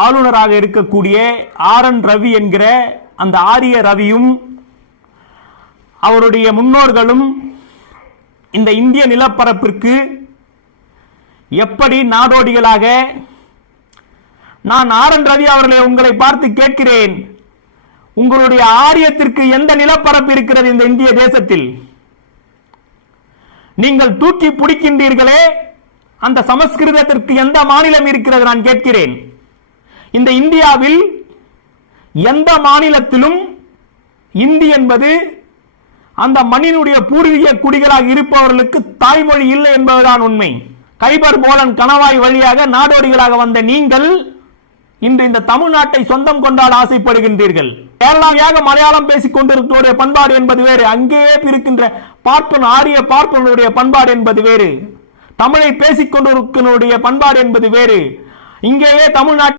ஆளுநராக இருக்கக்கூடிய RN ரவி என்கிற அந்த ஆரிய ரவியும் அவருடைய முன்னோர்களும் இந்த இந்திய நிலப்பரப்பிற்கு எப்படி நாடோடிகளாக, நான் RN ரவி அவர்களை உங்களை பார்த்து கேட்கிறேன், உங்களுடைய ஆரியத்திற்கு எந்த நிலப்பரப்பு இருக்கிறது இந்த இந்திய தேசத்தில்? நீங்கள் தூக்கி பிடிக்கின்றீர்களே, அந்த சமஸ்கிருதத்திற்கு எந்த மாநிலம் இருக்கிறது நான் கேட்கிறேன். இந்த இந்தியாவில் எந்த மாநிலத்திலும் இந்தி என்பது அந்த மண்ணினுடைய பூர்வீக குடிகளாக இருப்பவர்களுக்கு தாய்மொழி இல்லை என்பதுதான் உண்மை. கைபர் போலன் கணவாய் வழியாக நாடோடிகளாக வந்த நீங்கள் இன்று இந்த தமிழ்நாட்டை சொந்தம் கொண்டாட ஆசைப்படுகின்றீர்கள். கேரளாவியாக மலையாளம் பேசிக் கொண்டிருக்கிற பண்பாடு என்பது வேறு, அங்கேயே இருக்கின்ற பார்ப்பன் ஆரிய பார்ப்பனுடைய பண்பாடு என்பது வேறு, தமிழை பேசிக் கொண்டிருக்கிற பண்பாடு என்பது வேறு. இங்கேயே தமிழ்நாட்டில்